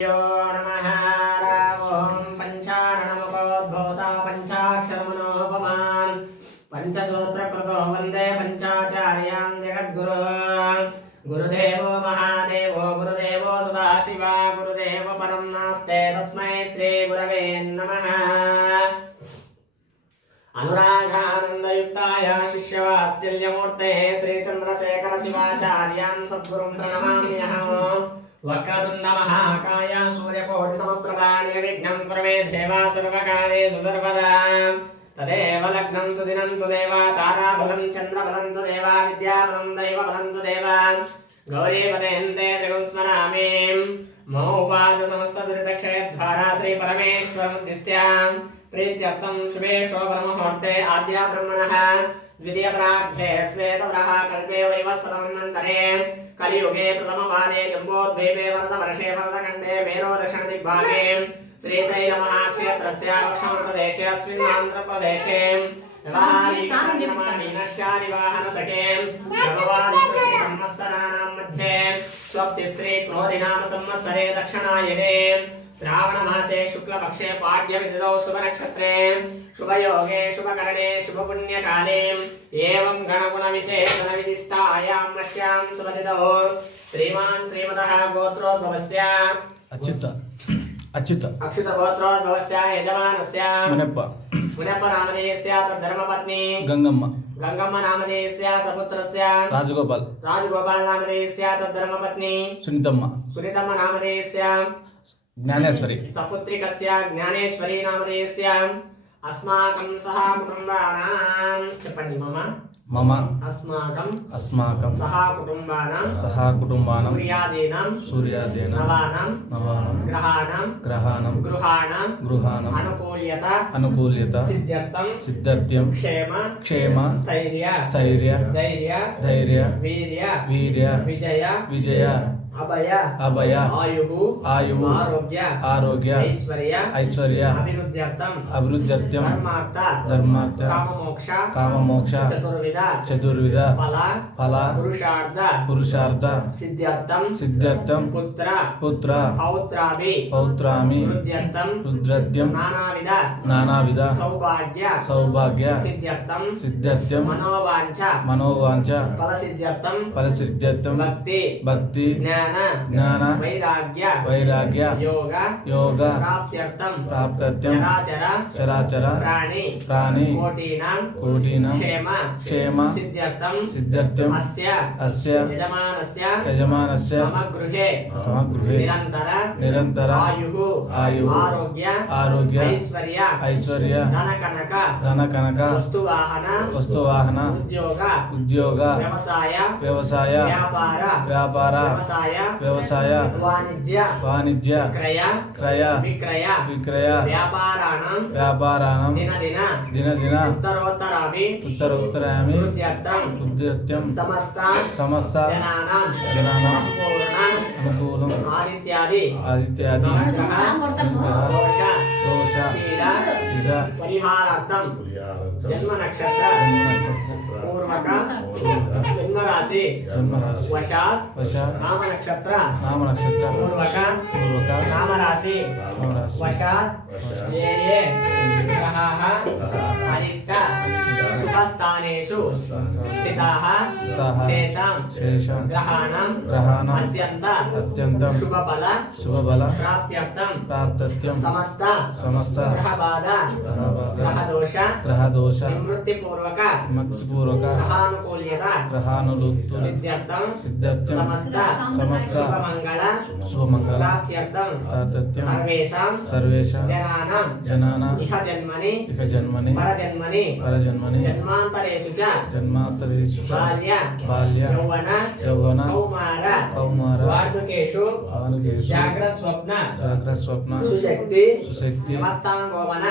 नमः रावों पंचारणमुखोद्भूता पंचाक्षरमनोपमान् पंचसूत्रकृतो वन्दे पंचाचार्यान् जगद्गुरून् गुरुदेवो महादेवो गुरुदेवो सदाशिवा गुरुदेवो परं नास्ते तस्मै श्रीगुरवे नमः। अनुरागानन्दयुक्ताय शिष्यवात्सल्यमूर्तेः श्रीचन्द्रशेखर शिवाचार्यान् सद्गुरुं प्रणमाम्यहम्। वक्रतुण्ड महाकाय सूर्यकोटिसमप्रभा निर्विघ्नं कुरु देवा सर्वकार्येषु सर्वदा। तदेव लग्नं सुदिनं सुदेव ताराबलं चन्द्रबलं तुदेव विद्याबलं दैवबलं तुदेव गौरीपतेन्दे त्रिगुं स्मरामि। महोपादसमस्तदुरितक्षयद्वारा श्रीपरमेश्वरमुद्दिश्य प्रीत्यर्थं शुभे शोभनमुहूर्ते आद्या ब्रह्मणः द्वितीयपरार्धे श्वेतवरः कल्पे वैवस्वतमन्वन्तरे कलियुगे प्रथमपादे जम्बोद्वीपे वरदवर्षे वरदखण्डे मेरो दक्षिणदिग्भागे श्रीशैलमहाक्षेत्रस्य दक्षिणप्रदेशे अस्मिन् आन्ध्रप्रदेशे वाहनसखे भगवान् संवत्सराणां मध्ये स्वप्तिश्री क्रोधिनाम संवत्सरे दक्षिणायने श्रावणमासे शुक्लपक्षे पाड्यविदितौ शुभनक्षत्रे शुभयोगे शुभकरणे शुभपुण्यकाले एवं गणगुणविशेषणविशिष्टायां नश्यां शुभतिथौ श्रीमान् श्रीमतः गोत्रोद्भवस्य अच्युत गोत्रोद्भवस्य यजमानस्य मुनप्प नामधेयस्य तद्धर्मपत्नी गंगम्म नामधेयस्य सपुत्रस्य राजगोपाल नामधेयस्य तद्धर्मपत्नी सुनीतम्म नामधेयस्य ज्ञानेश्वरी सपुत्रिकस्य ज्ञानेश्वरी नामधेयस्य अस्माकं सह कुटुंबानां చెప్పండి मम अस्माकं सह कुटुंबानां सूर्यादीनां नवानां गृहाणां अनुकूल्यत सिद्ध्यर्थं क्षेम स्थैर्य धैर्य वीर्य विजय अभय आयु आरोग्य ऐश्वर्य अभिवृद्ध्यर्थं धर्मार्थ काममोक्ष चतुर्विध फल पुरुषार्थ सिद्ध्यर्थं पुत्र पौत्रामि रुद्रत्यं नानाविध सौभाग्य सिद्ध्यर्थं मनोवांच फलसिद्ध्यर्थं भक्ति ज्ञान वैराग्य योग प्राप्त्यर्थं चराचर प्राणी कोटीनां क्षेम सिद्ध्यर्थं अस्य यजमानस्य मम गृहे निरन्तर आयु आरोग्य ऐश्वर्य धनकनक वस्तुवाहन उद्योग व्यवसाय व्यापार व्यवसाय वाणिज्य क्रय विक्रय व्यापाराणां दिन उत्तरोत्तरामि वृद्ध्यर्थं समस्त जनानां अनुकूलम् आदित्यादि दोष परिहारार्थं जन्म नक्षत्र पूर्वक जन्मराशि वशात् नाम नक्षत्र पूर्वक नाम राशि वशात् ये ग्रहाः अरिष्ट शुभस्थानेषु स्थिताः तेषां ग्रहाणां अत्यन्त शुभफल प्राप्त्यर्थं समस्त ग्रहदोष निवृत्तिपूर्वक ग्रहानुकूल्यता सिद्ध्यर्थं समस्त शुभमंगल प्राप्त्यर्थं सर्वेषां जनानां इह जन्मनि परजन्मनि जन्मान्तरेषु च बाल्य यौवन कौमार वार्धकेषु जाग्रत् स्वप्न सुशक्ति व्यवस्थांगोमन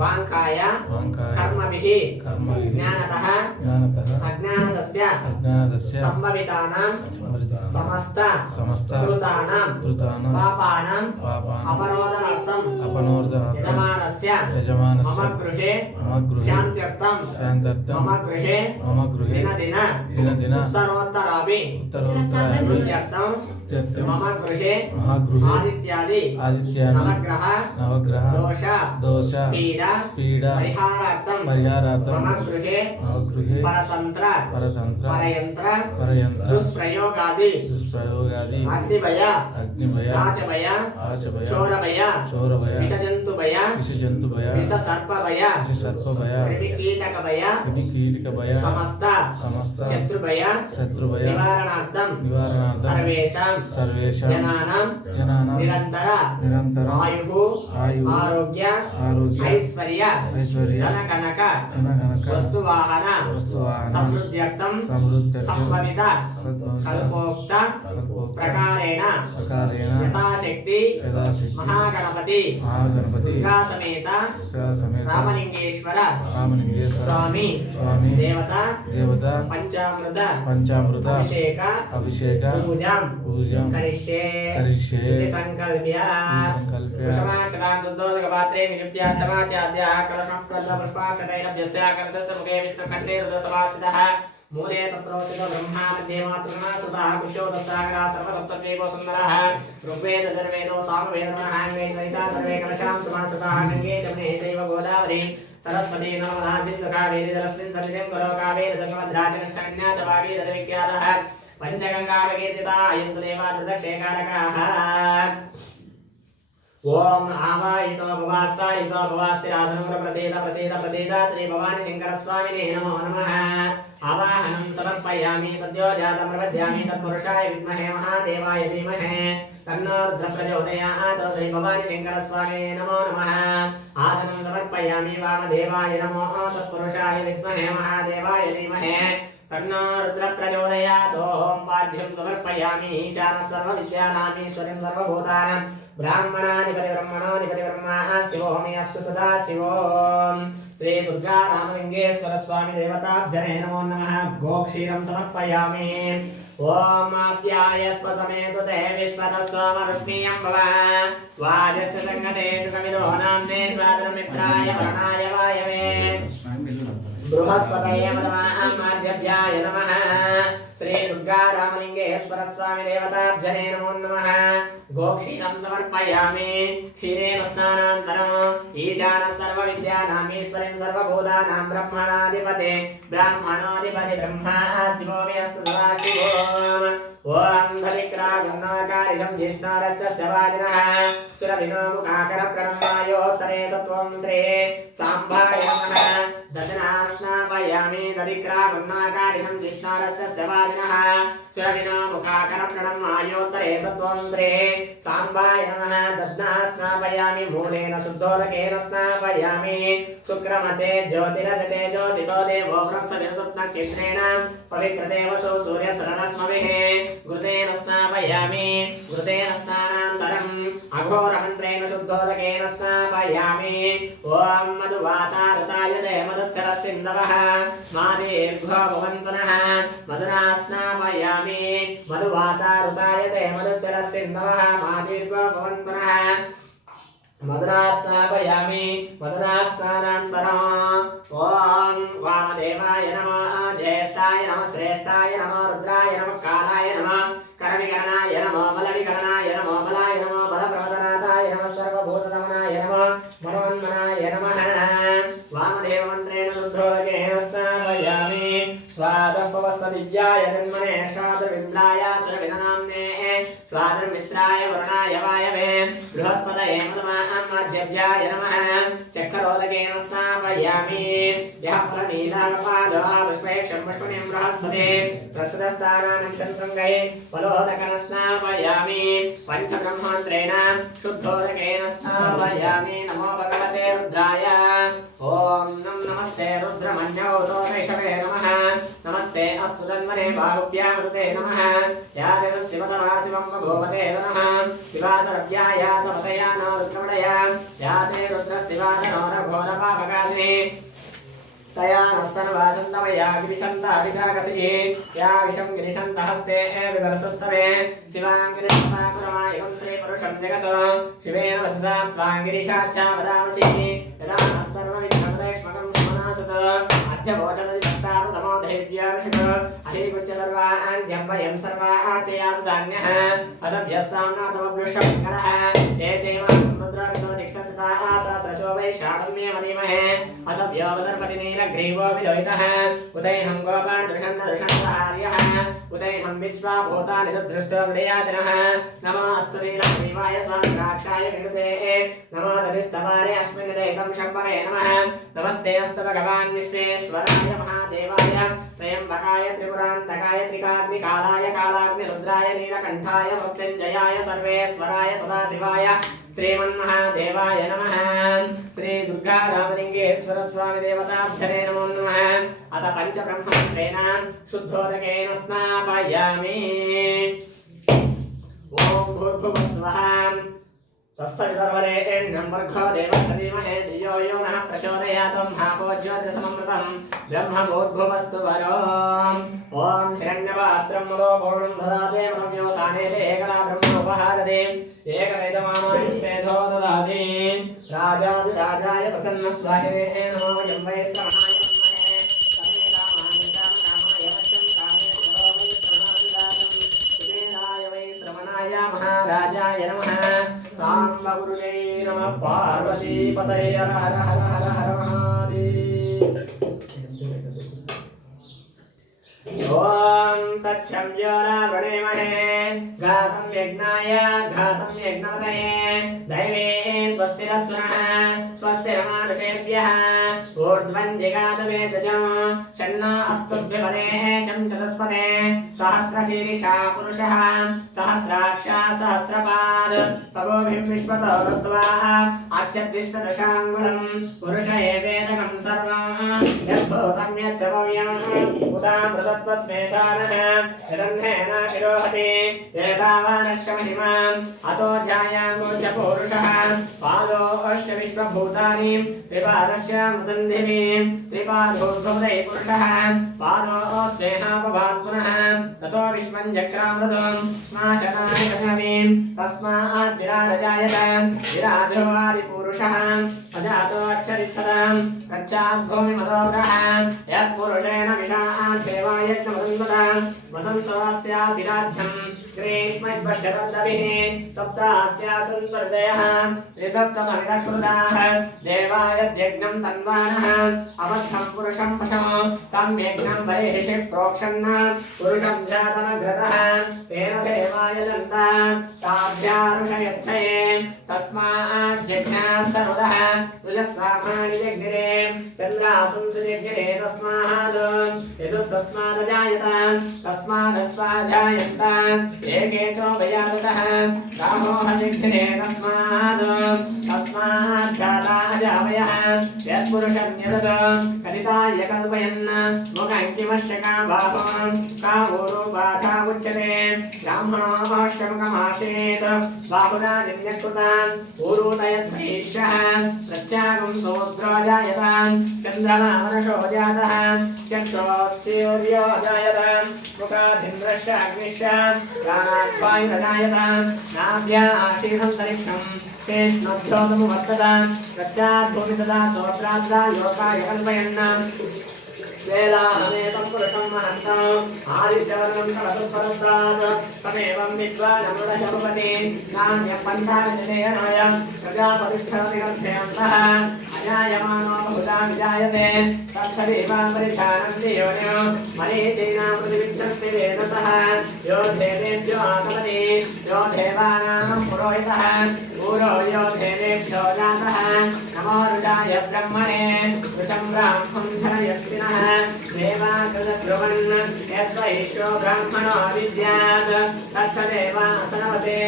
वाङ्काय कर्मभिः ज्ञानतः अज्ञानतस्य संभवितानां समस्त कृतानां पापानां अपनोदनार्थं यजमानस्य मम गृहे शान्त्यर्थं मम गृहे दिन दिन उत्तरोत्तराभि मम गृहे आदित्यादि नवग्रह दोष पीडा परिहारार्थं मम गृहे परतंत्र दुष्प्रयोगादि अग्निभय राजभय चोरभय विषजन्तुभय विषसर्पभय कृमिकीटकभय समस्त शत्रुभय निवारणार्थं सर्वेषां जनानां निरंतर आयुः आरोग्य ऐश्वर्य धनकनक वस्तुवाहन समृद्ध्यर्थं संभवित कल्पोक्त प्रकारेण यथाशक्ति महागणपति दुर्गा समेत रामलिंगेश्वर स्वामी देवता पंचामृत अभिषेक पूजां करिष्ये संकल्प्य कुसुमाक्षरां शुद्धोदकपात्रे निरुप्यार्थमाचार्यः कलशपुष्पाक्षतैरभ्यस्य कलशस्य मुखे विष्णुकण्ठे रुद्रसमाश्रितः मूले तत्रोचितो ब्रह्मा मध्ये मातृगणः सुतः कुशो दत्ताग्रः सर्वसप्तद्वीपो सुन्दरः ऋग्वेद यजुर्वेदो सामवेदः वेदवैता सर्वे कलशां समासतः गङ्गे जमुने चैव गोदावरी सरस्वती नर्मदा सिन्धु कावेरी जलस्मिन् सन्निधिं कुरु कावेरी तुङ्गभद्रा च कृष्णकन्या च भागीरथविख्यातः पंचगंगावकीर्तिता यन्तु देवा दक्षेकारकाः ओम आवाहितो भवास्तिरासनं प्रसीद श्री भवानी शंकर स्वामिने नमो नमः आवाहनं समर्पयामि सद्यो जातं प्रपद्यामि तत्पुरुषाय विद्महे महादेवाय धीमहि तन्नो रुद्रः प्रचोदयात् श्री भवानी शंकर स्वामिने नमो नमः आसनं समर्पयामि वामदेवाय नमो तत्पुरुषाय विद्महे महादेवाय धीमहि तन्नो रुद्रः प्रचोदयात् ओम पाद्यं समर्पयामि ईशानः सर्वविद्यानामीश्वरं सर्वभूतानां ब्राह्मणाधिपति ब्रह्मणोऽधिपतिब्रह्मा शिवोऽहम् अस्तु सदा शिवोऽहम् श्री दुर्गा रामलिंगेश्वर स्वामी देवताभ्यने नमो नमः गोक्षीरं समर्पयामि ओम आप्यायस्व समेतु ते विश्वतः सोमरुष्णीयं भव वाजस्य संगतेषु कविदो नाम्ने स्वादरमित्राय वरणाय वायवे बृहस्पतये मदमाद्यभ्याय नमः श्री दुर्गा रामलिंगेश्वर स्वामी देवताभ्यने नमो नमः गोक्षीरं समर्पयामि क्षीरेण स्नानान्तरम् ईशानः सर्वविद्यानामीश्वरं सर्वभूतानां ब्रह्मणाधिपते ब्रह्मा शिवो मे अस्तु सदा शिवोऽहम् ओम धरिक्रागन्नाकारिषं जिष्णारस्य वाजिनः सुरभिनो मुखाकरप्रणमायोत्तरे सत्वं श्री साम्बाय नमः ददनास्नापयामि दधिक्रागन्नाकारिषं जिष्णारस्य वाजिनः सुरभिनो मुखाकरप्रणमायोत्तरे सत्वं श्री साम्बाय नमः ददनास्नापयामि मूलेन शुद्धोदकेन स्नापयामि शुक्रमसे ज्योतिरसि तेजोसितो देवो बृहस्पतिर्दुत्नक्षत्रेण पवित्रदेवसो सूर्यसरणस्मभिः घृतेन स्नापयामि घृतेन स्नानान्तरम् अघोरमन्त्रेण शुद्धोदकेन स्नापयामि ॐ मधुवातारुताय ते मधुच्छरसिन्धवः मादीर्घो भवन्तु नः मधुना स्नापयामि मधुवातारुताय ते मधुच्छरसिन्धवः मादीर्घो भवन्तु नः मधुना स्नापयामि मधुना स्नानान्तरम् ॐ वामदेवाय नमः ज्येष्ठाय नमः श्रेष्ठाय नमः रुद्राय नमः कालाय नमः करविकरणाय नमः बलविकरणाय नमः बलाय नमः बलप्रवदनाथाय नमः सर्वभूतदमनाय नमः मनोन्मनाय नमः वामदेवमन्त्रेण शुद्धोदकेन स्नापयामि स्वादपवस्तदिव्याय जन्मने शादुर्विन्द्राय सुरविननाम्ने स्वादुर्मित्राय वरुणाय वायवे बृहस्पतये मधुमाद्यभ्याय नमः चक्रोदकेन स्नापयामि यः फलनीलापादः विश्वेक्षं पुष्पणिं बृहस्पते प्रस्तुतस्थानानं चन्द्रङ्गै फलोदकन स्नापयामि पञ्चब्रह्मान्त्रेण शुद्धोदकेन स्नापयामि नमो भगवते रुद्राय ॐ नमस्ते रुद्रमन्योतोषवे नमः नमस्ते अस्तु तन्मने बाहुभ्यामृते नमः या देवशिवतमा शिवं भगवते नमः शिवासरभ्याया तपतया न रुद्रमणया या ते रुद्रशिवासनोरघोरपापकासिनी तया नस्तनवासन्तमया गिरिशन्ताभिकाकसि या विषं गिरिशन्तहस्ते विदर्शस्तवे शिवाङ्गिरिशताकुरमायं श्रीपुरुषं जगत् शिवेन वचसा त्वां गिरिशाक्षा वदामसि यदा नः सर्वविघ्नमदेक्ष्मकं समनासत अद्यभोजनदिभक्तारुतमो देव्यार्षक अहिगुच्य सर्वान् जम्बयं सर्वाचयातु धान्यः असभ्यः साम्नातमवृषङ्करः ये चैव रुद्राभिषोदिक्षसता सहस्रशोभै शाकम्ये मदीमहे असभ्योपसर्पतिनीलग्रीवो विलोहितः उदैनं गोपान् दृषण्डहार्यः उदैनं विश्वाभूतानि सदृष्टोदयातिनः नमो अस्तु नीलग्रीवाय सहस्राक्षाय विनुसे नमो सविस्तवारे अस्मिन् देकं शम्भवे नमः नमस्ते अस्तु भगवान् विश्वेश्वराय महादेवाय त्र्यम्बकाय त्रिपुरान्तकाय त्रिकाग्निकालाय कालाग्निरुद्राय नीलकण्ठाय मृत्युञ्जयाय सर्वेश्वराय सदाशिवाय श्रीमन्महादेवाय नमः। श्री दुर्गा रामलिंगेश्वर स्वामी देवताभ्यरे नमो नमः। अथ पंचब्रह्ममन्त्रेण शुद्धोदकेन स्नापयामि। ओम भूर्भुवः स्वः तत्सवितुर्वरेण्यं भर्गो देवस्य धीमहि धियो यो नः प्रचोदयात् महाको ज्योतिषममृतं ब्रह्मभूर्भुवस्तु वरो। ओम हिरण्यपात्रं मलोपूर्णं ददाते मनोव्योसाने एकला ब्रह्मोपहारते एकवेदमानोष्टेधो ददाति राजाधिराजाय प्रसन्न स्वाहिने नमो वयं वै श्रवणाय महाराजाय नमः। सांबगुरुवे नमः। पार्वती पतये हर हर हर हर हर महादेव। ओम तत्संयोरावृणीमहे घातं यज्ञाय घातं यज्ञपतये दैवे स्वस्तिरस्तु नः स्वस्तिरमानुषेभ्यः ऊर्ध्वं जिगातवेशजं षण्णो अस्तुभ्यपदे शं चतुष्पदे सहस्रशीर्षा पुरुषः सहस्राक्षा सहस्रपाद सबोभिं विश्वतो रुद्ध्वा अत्यद्दिष्टदशाङ्गुलं पुरुष एवेदकं सर्वं यद्भूतं यच्चव्यम् उदामृतत्वस्मेषानः यदन्धेन शिरोहति एतावानश्च महिमाम् अतो ध्यायाङ्गोच पुरुषः पादोश्च विश्वभूतानि त्रिपादश्च मृदन्धिभिः त्रिपादोद्भवदे पुरुषः पादोस्वेहापभात् पुनः ततो विश्वं जक्रामृतं स्माशनानि कथमिं तस्मात् विराजजायत विराजो आदिपुरुषः अजातोऽक्षरित्सदं कच्चात् भूमिमदोग्रः यत्पुरुषेण विशात् देवायज्ञमदन्वतं वसन्तोऽस्यासि राज्यं ग्रीष्मैर्वर्षरद्भिः सप्तास्यासन् वर्जयः त्रिसप्तसमितकृताः देवायद्यज्ञं तन्वानः अबद्धं पुरुषं पशो तं यज्ञं बर्हिषि प्रोक्षन् पुरुषं जातमग्रतः तेन देवाय दन्ता ताभ्यारुषयच्छये तस्मात् जज्ञाः सर्वतः तुजस्सामानि जग्निरे चन्द्रासुं सुजग्निरे तस्मात् यजुस्तस्मादजायत तस्मादस्वाजायन्त एके चोभयातः रामोह जग्निरे तस्मात् जाता अजावयः यत्पुरुषं यदत् कलिताय कल्पयन् मुखञ्चिमश्यका बाहो कावोरूपाथा उच्यते ब्राह्मणोऽष्टमुखमासीत् बाहुना निन्यकृतान् ऊरूतयद्भैष्यः प्रत्यागं सोऽस्रो जायत चन्द्रमा मनशो जातः चक्षुः जायत मुखादिन्द्रश्च अग्निश्च प्राणाद्वायुरजायत नाभ्या आशीर्षन्तरिक्षं शेष्णोभ्योऽमुवर्तत प्रत्याद्भूमि तदा सोत्राद्धा योगाय कल्पयन् वेलाहमेतं पुरुषं महन्तम् आदित्यवर्णं तमसुस्वरस्तात् तमेवं विद्वानमृतशमुपति नान्यं पन्थाविजयनाय प्रजापतिच्छरति गर्भेऽन्तः अजायमानो बहुधा विजायते तत्सदेवापरिधानं योन्यो मरीचीनां प्रतिविच्छन्ति वेदसः यो देवेभ्यो आगमति यो देवानां पुरोहितः पूरो यो देवेभ्यो जातः नमो रुचाय ब्रह्मणे रुचं ब्राह्मं धरयस्तिनः देवाकृतध्रुवन् यस्वैश्वो ब्राह्मणो विद्यात् तस्य देवासनवसे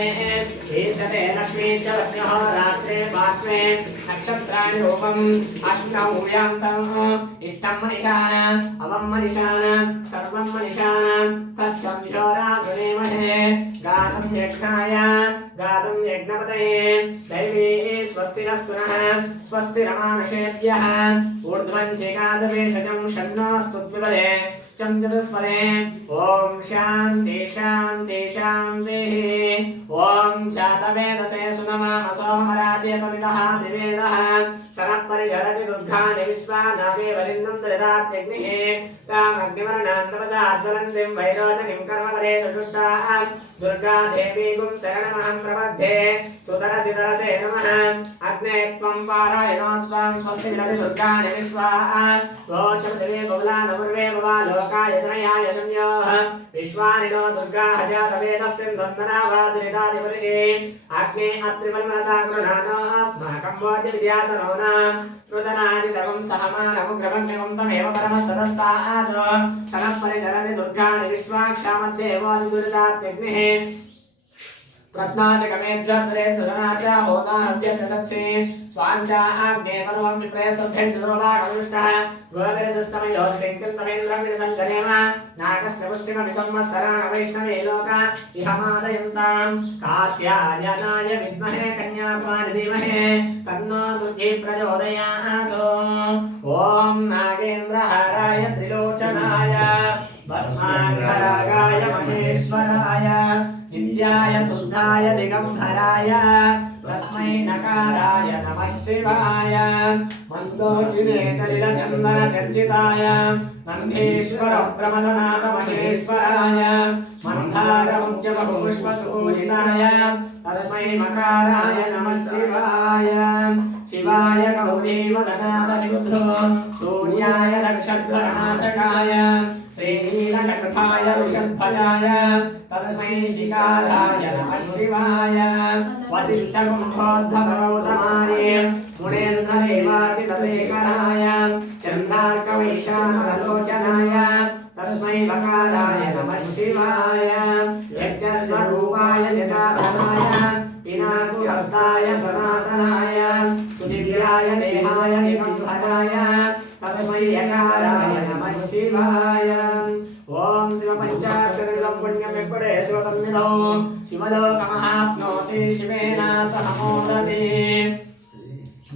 ईशते लक्ष्मी च लक्ष्म्यो रात्रे पार्श्वे नक्षत्राणि रूपम् अष्टौ व्यान्तम् इष्टं मनिषान अवं मनिषान सर्वं मनिषान तत्संशोरावृणीमहे गातं यज्ञाय गातुं यज्ञपतये दैवी स्वस्तिरस्तु नः स्वस्तिरमानुषेभ्यः ऊर्ध्वञ्चिकादवेशजं षण्णोऽस्तु द्विपदे चं चतुष्पदे ॐ शान्ति शान्ति शान्तिः ॐ शातवेदसे सुनमाम सोमराजेतमिदः दिवेदः शरः परिचरति दुर्गानि विश्वानावे वलिन्दं दरिदात्यग्निः तामग्निवर्णां तपसाद्वलन्दिं वैरोचनीं कर्मपदे चतुष्टाः दुर्गा देवी गुं शरणमहं प्रपद्ये सुतरसि तरसे नमः अग्ने त्वं पारायणो स्वां स्वस्ति विदति दुर्गानि विश्वाः वोचमदिवे बहुला नमुर्वे भवा लोकाय जनयाय संयोः विश्वानिनो दुर्गा हजातवेदस्य धन्वनावादिरिदादिपरिषे अग्ने अत्रिवन्मनसा गृह्णानो अस्माकं वोज्य विद्यातनो न नूतनादितमं सहमानमुग्रवण्यं तमेव परमस्तदस्तात् तनः परिचरति दुर्गाणि विश्वाक्षामद्देवोऽधिदुरितात्यग्निः रत्नाचकमेध्वर्तरे सुदना च होतारभ्यर्थतत्से स्वाञ्चाग्ने तनुवं विप्रयसुभ्यञ्चतुर्वाकविष्टः गोविरदुष्टमयोऽसिङ्कृतमेन्द्रं विदसञ्जनेम नागस्य पुष्टिमपि संवत्सराण वैष्णवे लोका इहमादयन्तां कात्यायनाय विद्महे कन्याकुमारि धीमहि तन्नो दुर्गे प्रचोदयात् ॐ नागेन्द्रहाराय त्रिलोचनाय भस्माङ्गरागाय महेश्वराय नित्याय शुद्धाय दिगंबराय तस्मै नकाराय नमः शिवाय मंदोगिने चलितचन्दन चर्चिताय नन्देश्वर प्रमदनाथ महेश्वराय मंदार मुख्य बहुपुष्पसूजिताय तस्मै मकाराय नमः शिवाय शिवाय गौरीवदनाथ निबुद्धो सूर्याय नक्षत्रनाशकाय श्रीनीलकण्ठाय वृषध्वजाय तस्मै शिकाराय नमः शिवाय वसिष्ठकुम्भोद्धवगौतमाय मुनेन्द्रदेवाचितशेखराय चन्द्रार्कवैशानरलोचनाय तस्मै वकाराय नमः शिवाय यक्षस्वरूपाय जटाधराय पिनाकुहस्ताय सनातनाय सुदिव्याय देहाय दिगम्बराय तस्मै यकाराय नमः शिवाय ओम शिवपञ्चाक्षरं पुण्यं यपडे शिवसन्निधौ शिवलोकमहाप्नोति शिवेन सह मोदते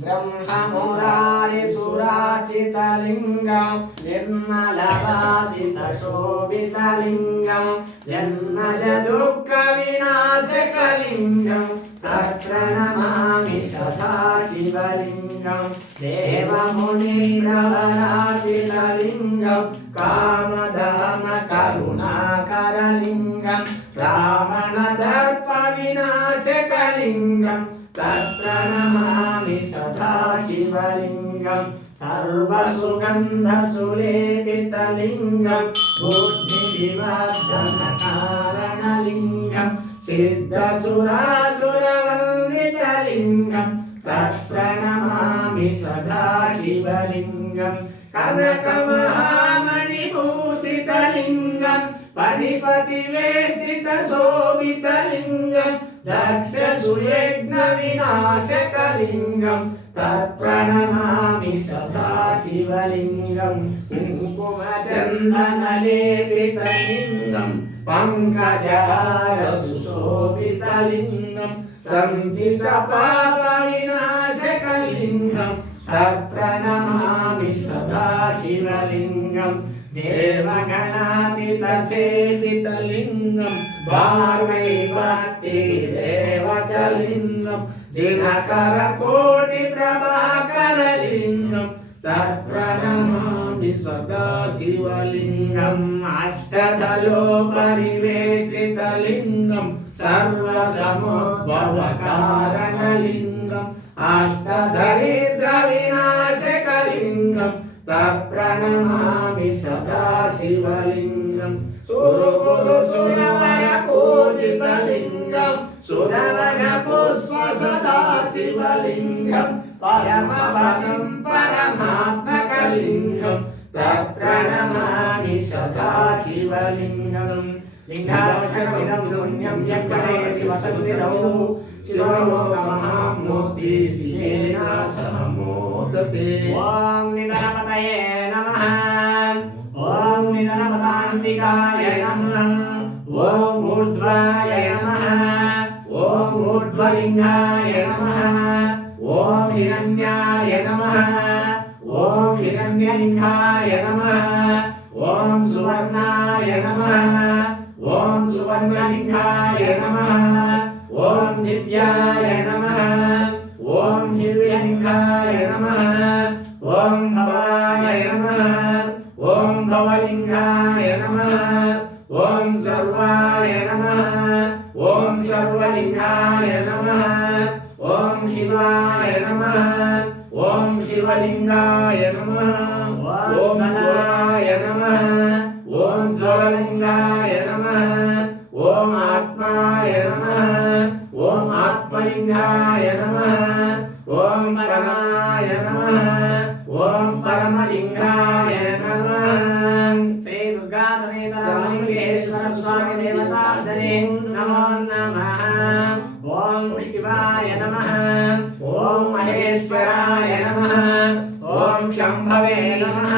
ब्रह्ममुरारिसुराचितलिङ्गं निर्मलवासितशोभितलिङ्गं जन्मजदुःखविनाशकलिङ्गं तत्प्रणमामि सदा शिवलिङ्गं देवमुनिप्रवराचितलिङ्गं कामदहनकरुणाकरलिङ्गं रावणदर्पविनाशकलिङ्गं तत्प्रणमामि सदा शिवलिङ्गं सर्वसुगन्धसुलेपितलिङ्गं बुद्धिविवर्धनकारणलिङ्गं सिद्धसुरासुरवन्दितलिङ्गं तत्प्रणमामि सदा शिवलिङ्गं कनकमहामणिभूषितलिङ्गं पणिपतिवेष्टितशोभितलिङ्गं दक्षसुयज्ञविनाशकलिङ्गं तत्प्रणमामि सदा शिवलिङ्गं कुङ्कुमचन्दनलेपितलिङ्गं पङ्कजहारसुशोभितलिङ्गं सञ्चितपापविनाशकलिङ्गं तत्प्रणमामि सदा शिवलिङ्गं देवगणातीतसेवितलिङ्गं वार्वैवक्तिदेवचलिङ्गं दिनकरकोटिप्रभाकरलिङ्गं तत्प्रणमामि सदा शिवलिङ्गम् अष्टदलोपरिवेष्टितलिङ्गं सर्वसमुद्भवकारणलिङ्गम् अष्टदरिद्रविनाशकलिङ्गं तत्प्रणमामि सदा शिवलिङ्गं सुरगुरुसुरवरपूजितलिङ्गं सुरवरपुष्पसदा शिवलिङ्गं परमपदं परमात्मकलिङ्गं तत्प्रणमामि सदा शिवलिङ्गं लिङ्गावचकमिदं पुण्यं यज्ञे शिवसन्निधौ शिवलोकमहामूर्ति शिवेन सह मोदते ॐ निधनपतये नमः ॐ निधनपदान्तिकाय नमः ॐ ऊर्ध्वाय नमः ॐ शिवलिंगाय नमः ओम हिरण्याय नमः ओम हिरण्यलिंगाय नमः ओम सुवर्णाय नमः ओम सुवर्णलिंगाय नमः ओम दिव्याय नमः ओम दिव्यलिंगाय नमः ओम भवाय नमः ओम भवलिंगाय नमः ओम सर्वाय नमः ओम सर्वलिंगाय नमः ओम शिवाय नमः ओम शिवलिंगाय नमः ओम ज्वलाय नमः ओम ज्वललिंगाय नमः ओम आत्माय नमः ओम आत्मलिंगाय नमः ओम परमाय नमः ओम परमलिंगाय नमः। श्री दुर्गा समेत रामलिंगेश्वर स्वामी देवतार्चने नमो नमः। ओम शिवाय नमः ओम महेश्वराय नमः ओम शंभवे नमः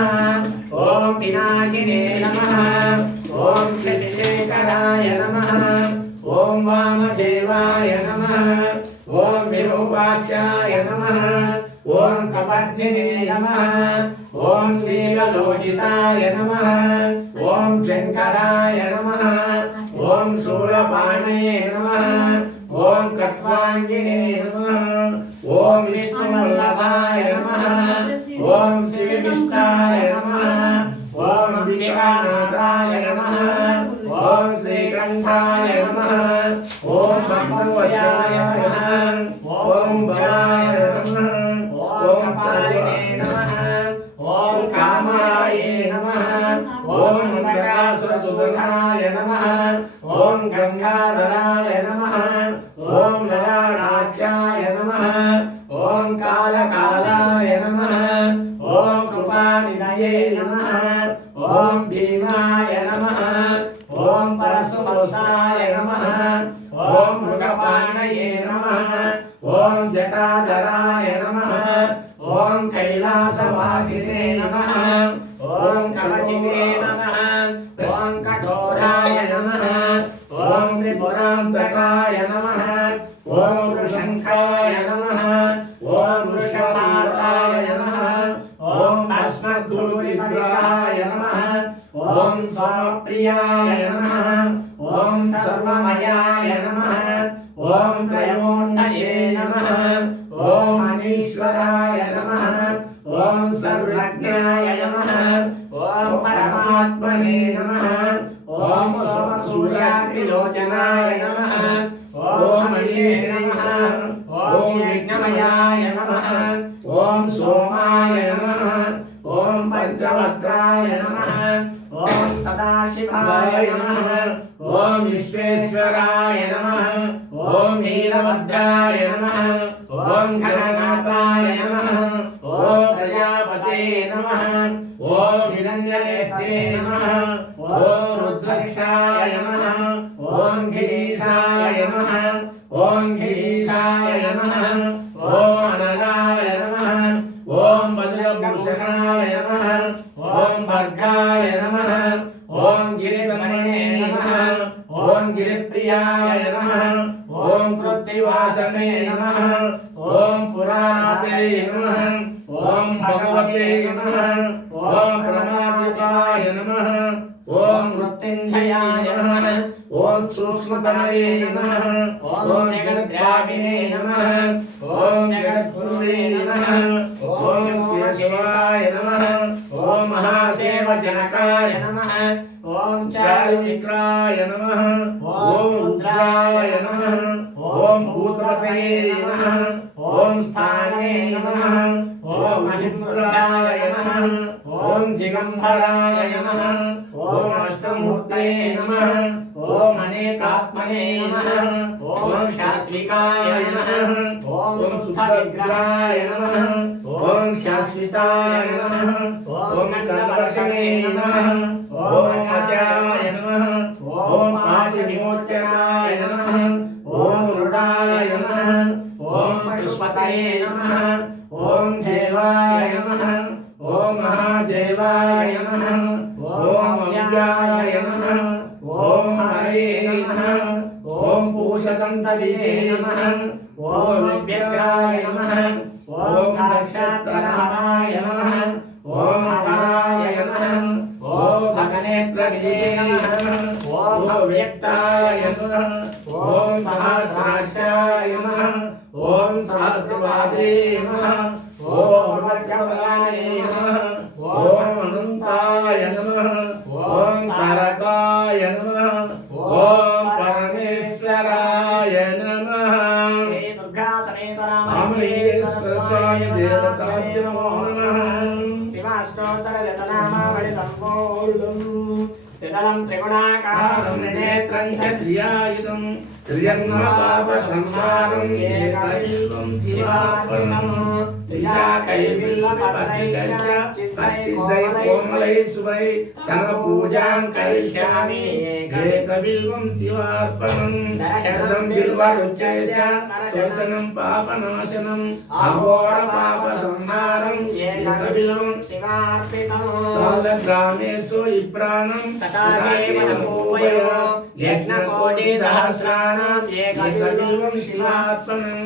ओम पिनाकिने नमः ओम शशिशेखराय नमः ओम वामदेवाय नमः ओम विरूपाक्षाय नमः ओम कपर्दिने नमः ओम नीललोहिताय नमः ओम शंकराय नमः ओम शूलपाणये नमः ओम कट्वांगिने नमः ओम विष्णुवल्लभाय नमः ओम श्रीविष्णाय नमः ओम अंबिकानाथाय नमः ओम श्रीकंठाय नमः ओम भगवत्याय नमः ओम भवाय नमः ओम पारिणे नमः ओम कामाय नमः ओम नरकासुरसुदनाय नमः ओम गंगाधराय नमः ओम ललाटाक्षाय नमः ओम कालकालाय नमः ओम कृपानिधये नमः ओम भीमाय नमः ओम परशुहस्ताय नमः ओम मृगपाणये नमः ओम जटाधराय नमः ओम कैलासवासिने नमः ओम कवचिने नमः ओम कठोराय नमः ओम त्रिपुरान्तकाय नमः ओम वृषंकाय नमः ओम वृषभाताय नमः ओम भस्मधूलिविग्रहाय नमः ओम स्वामप्रियाय नमः ओम सर्वमयाय नमः ओम त्रयोण्डये नमः ओम अनीश्वराय नमः ओम सर्वज्ञाय नमः ओम परमात्मने नमः ओम सोमसूर्याग्निलोचनाय नमः ओम मणिये नमः ओम यज्ञमयाय नमः ओम सोमाय नमः ओम पंचवक्त्राय नमः ओम सदाशिवाय नमः ओम विश्वेश्वराय नमः ओम वीरभद्राय नमः ओम गणनाथाय नमः ओम प्रजापते नमः ओम हिरण्यकेशे नमः ओम रुद्रशाय नमः ओम गिरीशाय नमः ओम गिरीशाय नमः ओम अनलाय नमः ओम भद्रभूषणाय नमः ओम भर्गाय नमः ओम गिरितमणे नमः ओम गिरिप्रियाय नमः ओम पृथ्वीवासने नमः ओम पुराणाते नमः ओम भगवते नमः ओम प्रमादिताय नमः ओम मृत्युंजयाय नमः ओम सूक्ष्मतमये नमः ओम जगद्व्यापिने नमः ओम जगद्गुरुवे नमः ओम केशवाय नमः ओम महासेवजनकाय नमः ओम चारुविक्राय नमः ओम रुद्राय नमः ओम भूतपतये नमः ओम स्थाने नमः ओम महिन्द्राय नमः ओम दिगंबराय नमः ओम अष्टमूर्तये नमः ओम अनेकात्मने नमः ओम सात्विकाय नमः ओम सुधविग्रहाय नमः ओम शाश्वताय नमः ओम कर्कषणे नमः ओम अजाय नमः ओम पाशविमोचनाय नमः ओम रुडाय नमः ओम पुष्पतये नमः ओम देवाय नमः ओम महादेवाय नमः ओम अव्याय नमः ओम हरे नमः ओम औषधन्तविदे नमः ॐ व्यग्राय नमः ॐ नक्षत्रहराय नमः ॐ हराय नमः ॐ भगनेत्रविदे नमः ॐ व्यक्ताय नमः ॐ सहस्राक्षाय नमः ॐ सहस्रपादे नमः ॐ वर्गवाय नमः ॐ अनन्ताय नमः ॐ तारकाय नमः ॐ परमेश्वराय नमः श्री दुर्गा समेत रामेश्वर स्वामी देवताभ्यो नमो नमः शिवाष्टोत्तर शतनामावళి संपूर्णम् त्रिदलं त्रिगुणाकारं नेत्रं च त्रियायुधं त्र्यन्मपापसंहारं एकबिल्वं शिवार्पणं त्रिजाकैर्बिल्वपत्रैश्च चित्तै कोमलै शुभै तव पूजां करिष्यामि एकबिल्वं शिवार्पणं शरणं बिल्वरुच्चैश्च शोषणं पापनाशनम् अघोरपापसंहारम् एकबिल्वं शिवार्पितं सालग्रामेषु विप्राणं यज्ञकोटिसहस्राणाम् एकबिल्वं शिवार्पणं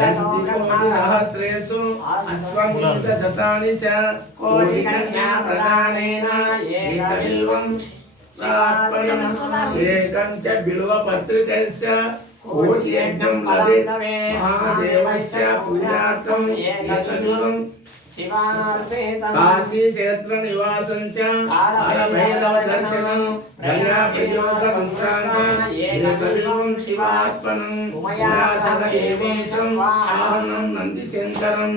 दन्तिकोटिसहस्रेषु अश्वमेधशतानि च कोटिकन्याप्रदानेन एकबिल्वं शिवार्पणम् एकं च बिल्वपत्रिकस्य कोटियज्ञं लभेत् महादेवस्य पूजार्थम् एकबिल्वं काशी क्षेत्र निवासं च कालभैरव दर्शनं प्रजाप्रयोजनमुक्तान्तं एकबिल्वं शिवार्पणं उमाशत एवेशं वाहनं नन्दिशङ्करं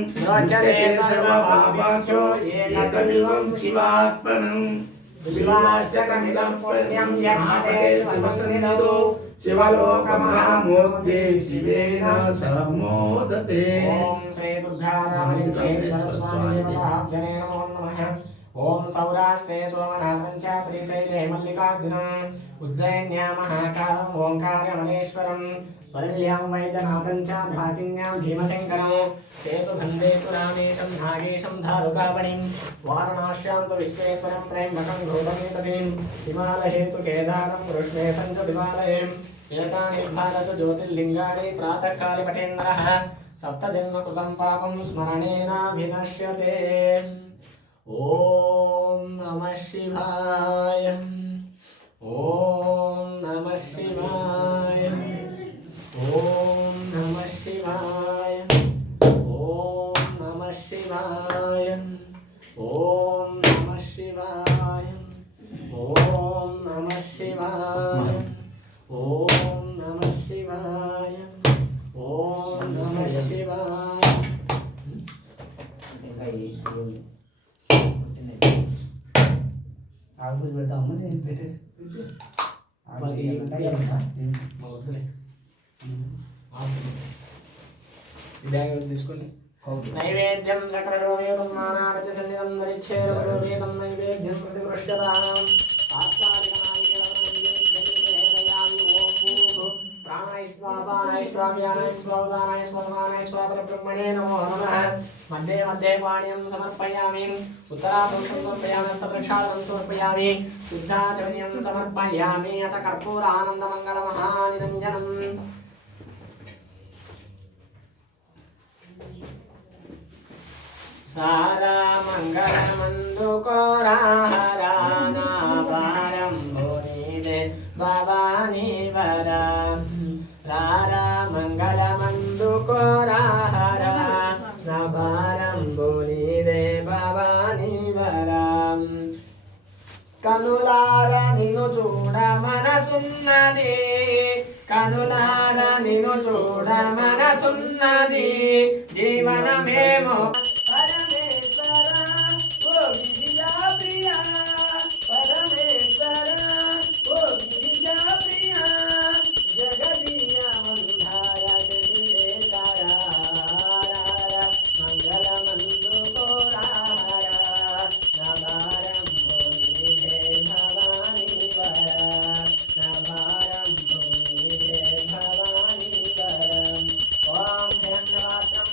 केशवपापाख्यो एकबिल्वं शिवार्पणं बिल्वाष्टकमिदं पुण्यं यज्ञते सुसंनिधौ शिवलोकमहामोध्ये शिवेन समोदते ओम श्री दुर्गानामलिंगेश्वर स्वामी देवताभ्यने नमो नमः ओम सौराष्ट्रे सोमनाथं च श्रीशैले मल्लिकार्जुनम् उज्जयिन्यां महाकालम् ओंकारमलेश्वरम् वरल्यां वैद्यनाथं च धाकिन्यां भीमशङ्करम् सेतुभण्डे तु रामेशं नागेशं धारुकापणिं वारणास्यां तु विश्वेश्वरं त्र्यम्बकं घोटकेतवीं हिमालये तु केदारं कृष्णेशं च हिमालयम् एतानि भारत ज्योतिर्लिङ्गानि प्रातःकाले पठेन्नरः सप्तजन्मकृतं पापं स्मरणेनाभिनश्यते ॐ नमः शिवाय ॐ नमः शिवाय ॐ नमः शिवाय ॐ नमः शिवाय ॐ नमः शिवाय ॐ नमः शिवाय ओम नमः शिवाय ओम नमः शिवाय आगुल बेटा हमने बेटे बाकी नैवेद्यं सकलरोमेकं नानावच सन्निधं वरिच्छेरवरोमेकं नैवेद्यं प्रतिपृष्टताम् ब्रह्मणे नमो नमः मध्ये मध्ये पाणिं समर्पयामि उत्तराभं समर्पयामि हस्तप्रक्षालनं समर्पयामि शुद्धाचमनीयं समर्पयामि अथ कर्पूरानन्दमङ्गलमहानिरञ्जनम् सारा मङ्गलमन्दुकोराहराना पारं भुनिदे भवानी वरा रारा मङ्गलमन्दुकोराहरा नभारं भुनिदे भवानी वरां కనులార నిన్ను చూడ మనసున్నది కనులార నిన్ను చూడ మనసున్నది జీవనమేమో పరమేశ్వర ఓ విద్యా ప్రియ పరమేశ్వర ఓ విద్యా ప్రియ జగదీయ మందాయ జగదీశారా మంగళమందు కోరార నవారం భోనిదే భవానీ వర నవారం భోనిదే భవానీ వరం ఓం ధన్యవాదం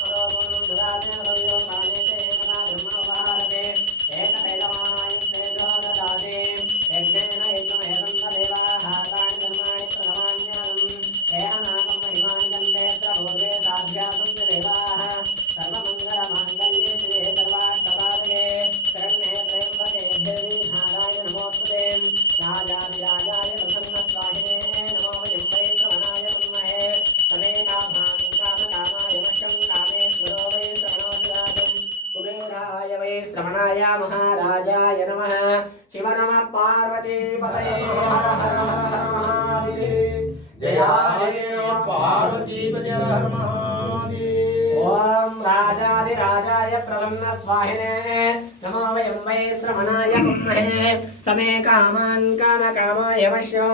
राजाय महाराजाय नमः शिव नमः पार्वती पतये हर हर हर महादेव जय पार्वती पते हर हर महादेव। ओम राजाधिराजाय प्रसन्न स्वाहिने नमो वयं वै श्रवणाय कुर्महे समे कामान् कामकामाय वश्यो